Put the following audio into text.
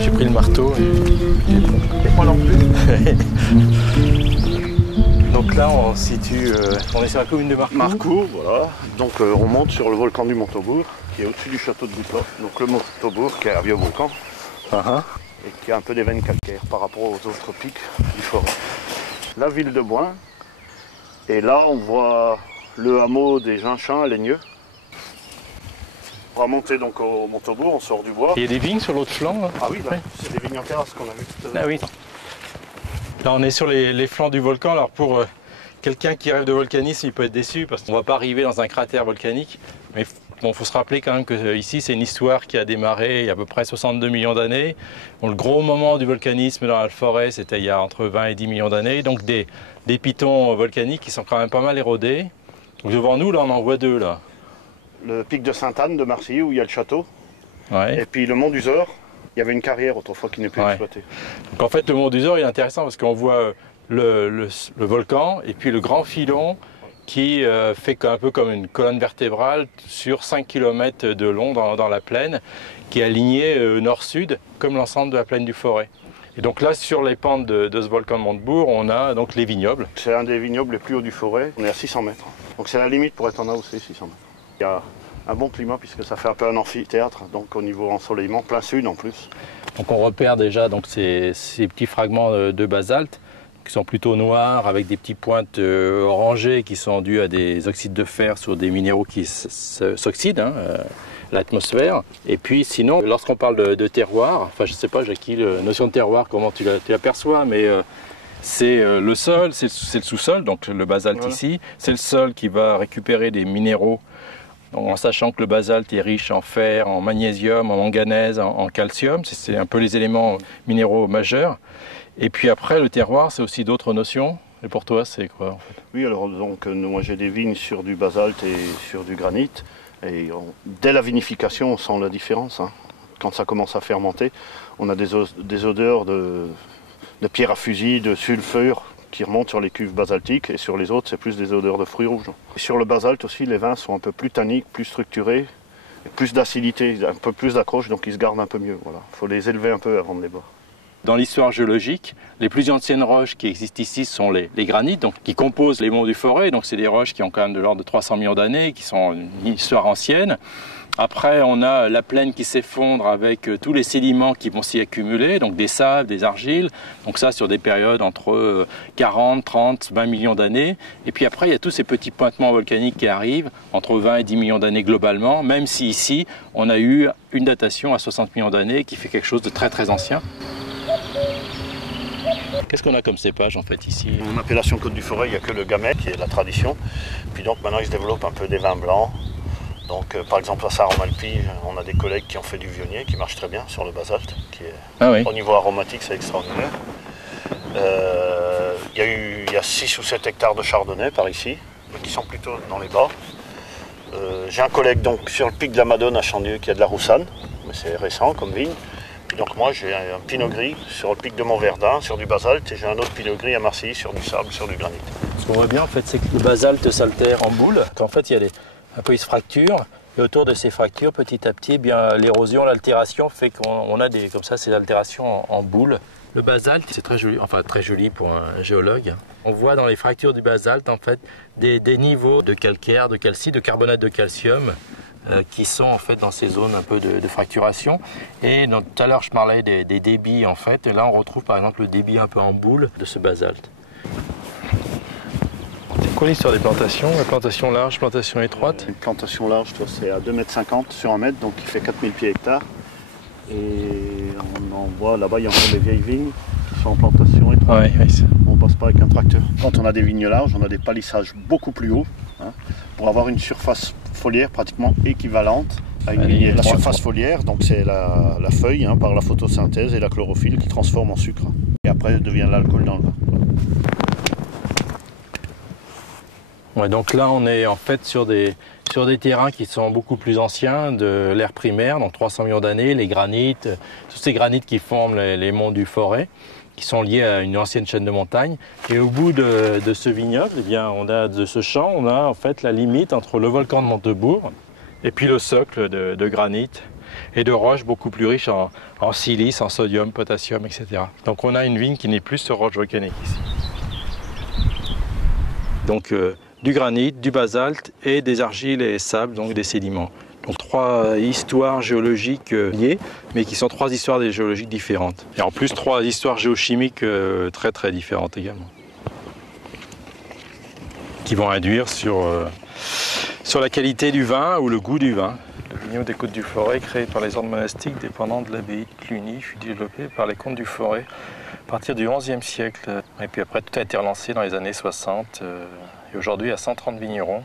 J'ai pris le marteau et Moi non plus. Donc là on se situe, on est sur la commune de Marcourt. Marcourt, voilà. Donc on monte sur le volcan du Montaubourg, qui est au-dessus du château de Goutloff. Donc le Montaubourg, qui est un vieux volcan, et qui a un peu des veines calcaires par rapport aux autres pics du forêt. La ville de Boin, et là on voit le hameau des Ginchins à Laigneux. On va monter donc au Montaubourg, on sort du bois. Il y a des vignes sur l'autre flanc là. Ah oui, là, c'est des vignes en terrasse qu'on a vu tout à l'heure. Ah oui. Là on est sur les flancs du volcan, alors pour quelqu'un qui rêve de volcanisme il peut être déçu parce qu'on ne va pas arriver dans un cratère volcanique. Mais bon, faut se rappeler quand même que ici c'est une histoire qui a démarré il y a à peu près 62 millions d'années. Bon, le gros moment du volcanisme dans la forêt c'était il y a entre 20 et 10 millions d'années. Donc des pitons volcaniques qui sont quand même pas mal érodés. Donc devant nous là on en voit deux là. Le pic de Sainte-Anne de Marseille où il y a le château. Ouais. Et puis le mont d'Uzor, il y avait une carrière autrefois qui n'est plus exploitée. Donc en fait le mont d'Uzor il est intéressant parce qu'on voit le volcan et puis le grand filon qui fait un peu comme une colonne vertébrale sur 5 km de long dans la plaine, qui est alignée nord-sud comme l'ensemble de la plaine du Forêt. Et donc là sur les pentes de ce volcan de Montebourg on a donc les vignobles. C'est un des vignobles les plus hauts du Forêt, on est à 600 mètres. Donc c'est la limite pour être en AOC 600 mètres. Il y a un bon climat puisque ça fait un peu un amphithéâtre, donc au niveau ensoleillement, plein sud en plus. Donc on repère déjà donc ces petits fragments de basalte qui sont plutôt noirs avec des petites pointes orangées qui sont dues à des oxydes de fer sur des minéraux qui s'oxydent, l'atmosphère. Et puis sinon, lorsqu'on parle de terroir, enfin je ne sais pas Jackie, la notion de terroir, comment tu l'aperçois, mais c'est le sol, c'est le sous-sol, donc le basalte ici, c'est le sol qui va récupérer des minéraux. Donc, en sachant que le basalte est riche en fer, en magnésium, en manganèse, en calcium, c'est un peu les éléments minéraux majeurs. Et puis après, le terroir, c'est aussi d'autres notions. Et pour toi, c'est quoi en fait? Oui, alors donc moi j'ai des vignes sur du basalte et sur du granit. Et dès la vinification, on sent la différence. Quand ça commence à fermenter, on a des odeurs de pierre à fusil, de sulfure qui remontent sur les cuves basaltiques, et sur les autres, c'est plus des odeurs de fruits rouges. Et sur le basalte aussi, les vins sont un peu plus tanniques, plus structurés, plus d'acidité, un peu plus d'accroche, donc ils se gardent un peu mieux. Voilà. Il faut les élever un peu avant de les boire. Dans l'histoire géologique, les plus anciennes roches qui existent ici sont les granites, donc, qui composent les monts du Forêt. Donc c'est des roches qui ont quand même de l'ordre de 300 millions d'années, qui sont une histoire ancienne. Après, on a la plaine qui s'effondre avec tous les sédiments qui vont s'y accumuler, donc des sables, des argiles. Donc ça sur des périodes entre 40, 30, 20 millions d'années. Et puis après, il y a tous ces petits pointements volcaniques qui arrivent, entre 20 et 10 millions d'années globalement, même si ici, on a eu une datation à 60 millions d'années qui fait quelque chose de très très ancien. Qu'est-ce qu'on a comme cépage en fait ici? En appellation Côte du Forêt, il n'y a que le Gamay qui est la tradition. Puis donc maintenant, il se développe un peu des vins blancs. Donc par exemple à Saint-Romain-le-Puy, on a des collègues qui ont fait du Viognier qui marche très bien sur le basalte. Qui est, au niveau aromatique, c'est extraordinaire. Il y a 6 ou 7 hectares de chardonnay par ici, qui sont plutôt dans les bas. J'ai un collègue donc sur le pic de la Madone à Chandieu qui a de la Roussanne, mais c'est récent comme vigne. Et donc moi j'ai un pinot gris sur le pic de Montverdun, sur du basalte, et j'ai un autre pinot gris à Marseille sur du sable, sur du granit. Ce qu'on voit bien en fait, c'est que le basalte s'altère en boule, qu'en fait il y a un peu il se fracture, et autour de ces fractures, petit à petit, bien l'érosion, l'altération fait qu'on a comme ça ces altérations en boule. Le basalte, c'est très joli, enfin très joli pour un géologue. On voit dans les fractures du basalte en fait des niveaux de calcaire, de calcite, de carbonate de calcium qui sont en fait dans ces zones un peu de fracturation. Et donc, tout à l'heure je parlais des débits en fait, et là on retrouve par exemple le débit un peu en boule de ce basalte. C'est quoi l'histoire des plantations? La plantation large, plantation étroite? Une plantation large, c'est à 2,50 m sur 1 mètre, donc il fait 4000 pieds hectares. Et on en voit là-bas, il y a encore des vieilles vignes qui sont en plantation étroite. On ne passe pas avec un tracteur. Quand on a des vignes larges, on a des palissages beaucoup plus hauts, pour avoir une surface foliaire pratiquement équivalente à une vigne. La surface foliaire, donc c'est la feuille par la photosynthèse et la chlorophylle qui transforme en sucre. Et après devient l'alcool dans le vin. Ouais, donc là on est en fait sur des terrains qui sont beaucoup plus anciens de l'ère primaire, donc 300 millions d'années, les granites, tous ces granites qui forment les monts du Forêt. qui sont liés à une ancienne chaîne de montagnes. Et au bout de ce vignoble, eh bien, de ce champ, on a en fait la limite entre le volcan de Montebourg et puis le socle de granit et de roches beaucoup plus riches en silice, en sodium, potassium, etc. Donc on a une vigne qui n'est plus sur roche volcanique ici. Donc du granit, du basalte et des argiles et sables, donc des sédiments. Donc 3 histoires géologiques liées, mais qui sont 3 histoires géologiques différentes. Et en plus 3 histoires géochimiques très très différentes également. Qui vont induire sur la qualité du vin ou le goût du vin. Le vignoble des Côtes du Forêt, créé par les ordres monastiques dépendant de l'abbaye de Cluny, fut développé par les comtes du Forêt à partir du XIe siècle. Et puis après, tout a été relancé dans les années 60. Et aujourd'hui, il y a 130 vignerons.